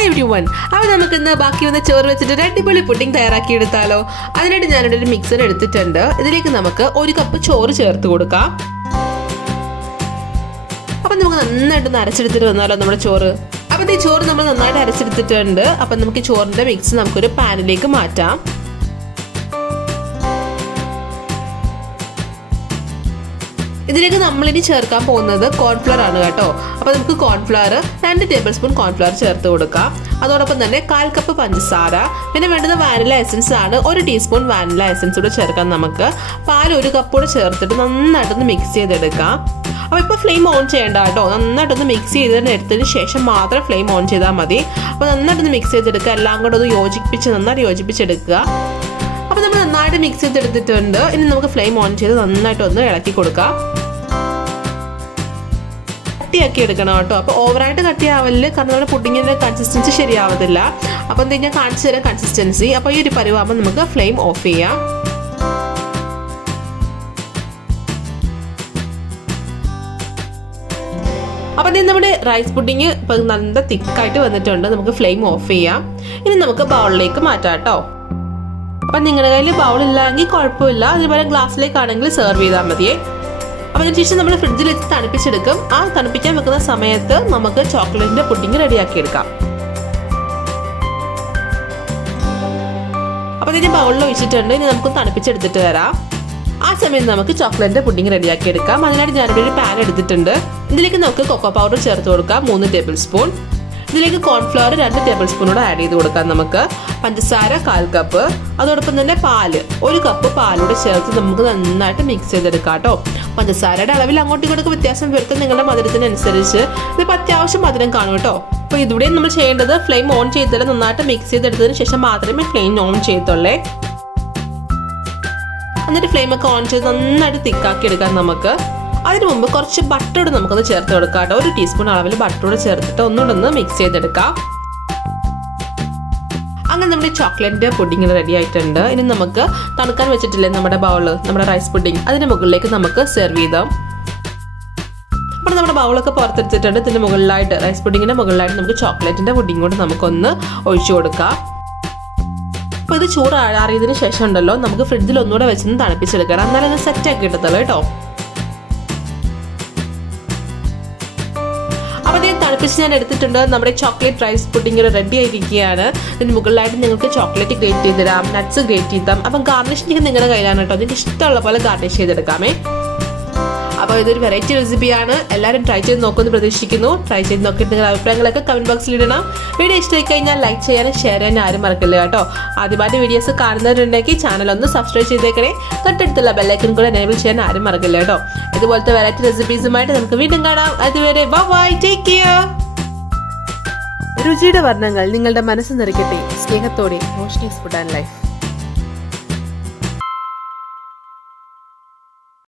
Hi everyone. അപ്പോൾ നമുക്ക് ഇന്ന് ബാക്കി വന്ന ചോറ് വെച്ചിട്ട് ഒരു അടിപൊളി പുഡിംഗ് തയ്യാറാക്കി എടുത്താലോ? അതിനായിട്ട് ഞാനിവിടെ ഒരു മിക്സർ എടുത്തിട്ടുണ്ട്. ഇതിലേക്ക് നമുക്ക് 1 കപ്പ് ചോറ് ചേർത്ത് കൊടുക്കാം. അപ്പം നമുക്ക് നന്നായിട്ടൊന്ന് അരച്ചെടുത്തിട്ട് വന്നാലോ നമ്മുടെ ചോറ്. അപ്പം ഈ ചോറ് നമ്മൾ നന്നായിട്ട് അരച്ചെടുത്തിട്ടുണ്ട്. അപ്പം നമുക്ക് ഈ ചോറിൻ്റെ മിക്സ് നമുക്കൊരു പാനിലേക്ക് മാറ്റാം. ഇതിലേക്ക് നമ്മളിനി ചേർക്കാൻ പോകുന്നത് കോൺഫ്ലവർ ആണ് കേട്ടോ. അപ്പോൾ നമുക്ക് കോൺഫ്ലവർ 2 ടേബിൾ സ്പൂൺ കോൺഫ്ലവർ ചേർത്ത് കൊടുക്കാം. അതോടൊപ്പം തന്നെ 1/4 കപ്പ് പഞ്ചസാര, പിന്നെ വേണ്ടത് വാനില എസൻസ് ആണ്. 1 ടീസ്പൂൺ വാനില എസൻസ് കൂടെ ചേർക്കാം. നമുക്ക് പാൽ 1 കപ്പ് കൂടെ ചേർത്തിട്ട് നന്നായിട്ടൊന്ന് മിക്സ് ചെയ്തെടുക്കാം. അപ്പോൾ ഇപ്പോൾ ഫ്ലെയിം ഓൺ ചെയ്യേണ്ട കേട്ടോ. നന്നായിട്ടൊന്ന് മിക്സ് ചെയ്തതിന് ശേഷം മാത്രം ഫ്ലെയിം ഓൺ ചെയ്താൽ മതി. അപ്പോൾ നന്നായിട്ടൊന്ന് മിക്സ് ചെയ്തെടുക്കുക. എല്ലാം കൂടെ ഒന്ന് നന്നായിട്ട് യോജിപ്പിച്ചെടുക്കുക. അപ്പോൾ നമ്മൾ നന്നായിട്ട് മിക്സ് ചെയ്തെടുത്തിട്ടുണ്ട്. ഇനി നമുക്ക് ഫ്ലെയിം ഓൺ ചെയ്ത് നന്നായിട്ടൊന്ന് ഇളക്കി കൊടുക്കാം. കട്ടിയാക്കി എടുക്കണം കേട്ടോ. അപ്പോൾ ഓവറായിട്ട് കട്ടിയാവല്, കാരണം നമ്മുടെ പുഡിങ്ങിൻ്റെ കൺസിസ്റ്റൻസി ശരിയാവത്തില്ല. അപ്പോൾ എന്താ ഞാൻ കാണിച്ചു തരാം കൺസിസ്റ്റൻസി. അപ്പോൾ ഈ ഒരു പരുവാകുമ്പോൾ നമുക്ക് ഫ്ലെയിം ഓഫ് ചെയ്യാം. അപ്പോൾ നമ്മുടെ റൈസ് പുഡിങ് ഇപ്പം നല്ല തിക്കായിട്ട് വന്നിട്ടുണ്ട്. നമുക്ക് ഫ്ലെയിം ഓഫ് ചെയ്യാം. ഇനി നമുക്ക് ബൗളിലേക്ക് മാറ്റാം കേട്ടോ. അപ്പം നിങ്ങളുടെ കയ്യിൽ ബൗളില്ലെങ്കിൽ കുഴപ്പമില്ല, അതുപോലെ ഗ്ലാസ്സിലേക്കാണെങ്കിൽ സെർവ് ചെയ്താൽ മതിയേ. അപ്പോൾ അതിനുശേഷം നമ്മൾ ഫ്രിഡ്ജിൽ വെച്ച് തണുപ്പിച്ചെടുക്കും. ആ തണുപ്പിക്കാൻ വെക്കുന്ന സമയത്ത് നമുക്ക് ചോക്ലേറ്റിന്റെ പുഡിംഗ് റെഡിയാക്കി എടുക്കാം. അപ്പോൾ ഇതിന് ബൗളിൽ ഒഴിച്ചിട്ടുണ്ട്. ഇനി നമുക്ക് തണുപ്പിച്ചെടുത്തിട്ട് വരാം. ആ സമയത്ത് നമുക്ക് ചോക്ലേറ്റിന്റെ പുഡിംഗ് റെഡിയാക്കി എടുക്കാം. അതിനായിട്ട് ഞാനിവിടെ ഒരു പാൻ എടുത്തിട്ടുണ്ട്. ഇതിലേക്ക് നമുക്ക് കൊക്കോ പൗഡർ ചേർത്ത് കൊടുക്കാം 3 ടേബിൾ സ്പൂൺ. ഇതിലേക്ക് കോൺഫ്ലവർ 2 ടേബിൾ സ്പൂൺ കൂടെ ആഡ് ചെയ്ത് കൊടുക്കാം. നമുക്ക് പഞ്ചസാര 1/4 കപ്പ്, അതോടൊപ്പം തന്നെ പാല് 1 കപ്പ് പാലൂടെ ചേർത്ത് നമുക്ക് നന്നായിട്ട് മിക്സ് ചെയ്തെടുക്കാം കേട്ടോ. പഞ്ചസാരയുടെ അളവിൽ അങ്ങോട്ടും ഇങ്ങോട്ടൊക്കെ വ്യത്യാസം വരുത്തും നിങ്ങളുടെ മധുരത്തിനനുസരിച്ച്. ഇതിപ്പോൾ അത്യാവശ്യം മധുരം കാണും കേട്ടോ. അപ്പോൾ ഇവിടെ നമ്മൾ ചെയ്യേണ്ടത് ഫ്ലെയിം ഓൺ ചെയ്താൽ നന്നായിട്ട് മിക്സ് ചെയ്തെടുത്തതിന് ശേഷം മാത്രമേ ഫ്ലെയിം ഓൺ ചെയ്യത്തുള്ളേ. എന്നിട്ട് ഫ്ലെയിമൊക്കെ ഓൺ ചെയ്ത് നന്നായിട്ട് തിക്കാക്കി എടുക്കാം നമുക്ക്. അതിന് മുമ്പ് കുറച്ച് ബട്ടർ നമുക്കൊന്ന് ചേർത്ത് കൊടുക്കാം കേട്ടോ. 1 ടീസ്പൂൺ അളവിൽ ബട്ടർ ചേർത്തിട്ട് ഒന്നുകൂടെ മിക്സ് ചെയ്തെടുക്കാം. അങ്ങനെ നമ്മുടെ ചോക്ലേറ്റിന്റെ പുഡിംഗ് റെഡി ആയിട്ടുണ്ട്. ഇനി നമുക്ക് തണുക്കാൻ വെച്ചിട്ടില്ലേ നമ്മുടെ ബൗള്, നമ്മുടെ റൈസ് പുഡിംഗ്, അതിന്റെ മുകളിലേക്ക് നമുക്ക് സെർവ് ചെയ്താം. അപ്പോൾ നമ്മുടെ ബൗളൊക്കെ പുറത്തെടുത്തിട്ടുണ്ട്. ഇതിന്റെ മുകളിലായിട്ട് റൈസ് പുഡിങ്ങിന്റെ മുകളിലായിട്ട് നമുക്ക് ചോക്ലേറ്റിന്റെ പുഡിംഗ് കൊണ്ട് നമുക്കൊന്ന് ഒഴിച്ചു കൊടുക്കാം. അപ്പോൾ ഇത് ചൂട് ആറിയതിന് ശേഷം ഉണ്ടല്ലോ നമുക്ക് ഫ്രിഡ്ജിൽ ഒന്നുകൂടെ വെച്ചൊന്ന് തണുപ്പിച്ചെടുക്കണം. എന്നാലും അത് സെറ്റാക്കി കിട്ടത്തുള്ളൂ കേട്ടോ. അപ്പോൾ ഇത് തണുപ്പിച്ച് ഞാൻ എടുത്തിട്ടുണ്ട്. നമ്മുടെ ചോക്ലേറ്റ് റൈസ് പുഡിംഗ് റെഡി ആയിരിക്കുകയാണ്. ഇതിന് മുകളിലായിട്ട് നിങ്ങൾക്ക് ചോക്ലേറ്റ് ഗ്രേറ്റ് ചെയ്തിടാം, നട്ട്സ് ഗ്രേറ്റ് ചെയ്താം. അപ്പം ഗാർണിഷിങ് നിങ്ങളുടെ കയ്യിലാണ് കേട്ടോ. നിങ്ങൾക്ക് ഇഷ്ടമുള്ള പോലെ ഗാർണിഷ് ചെയ്തെടുക്കാമേ. അപ്പോൾ ഇതൊരു വെറൈറ്റി റെസിപ്പിയാണ്. എല്ലാവരും ട്രൈ ചെയ്ത് നോക്കുമെന്ന് പ്രതീക്ഷിക്കുന്നു. ട്രൈ ചെയ്ത് നോക്കിയിട്ട് നിങ്ങളുടെ അഭിപ്രായങ്ങളൊക്കെ കമന്റ് ബോക്സിൽ ഇടണം. വീഡിയോ ഇഷ്ടമായി കഴിഞ്ഞാൽ ലൈക്ക് ചെയ്യാനും ഷെയർ ചെയ്യാനും ആരും മറക്കില്ല കേട്ടോ. ആദ്യമായിട്ട് വീഡിയോസ് കാണുന്നവരുണ്ടെങ്കിൽ ചാനൽ ഒന്ന് സബ്സ്ക്രൈബ് ചെയ്തേക്കണേ. തൊട്ടടുത്തുള്ള ബെല്ലൈക്കൺ കൂടെ എനേബിൾ ചെയ്യാൻ ആരും മറക്കില്ല കേട്ടോ. ഇതുപോലത്തെ വെറൈറ്റി റെസിപ്പീസുമായിട്ട് നമുക്ക് വീണ്ടും കാണാം. അതുവരെ ബൈ, ടേക്ക് കെയർ. രുചിയുടെ വർണ്ണങ്ങൾ നിങ്ങളുടെ മനസ്സ് നിറയ്ക്കട്ടെ. സ്നേഹത്തോടെ richness ഫുഡ് ആൻഡ് ലൈഫ്.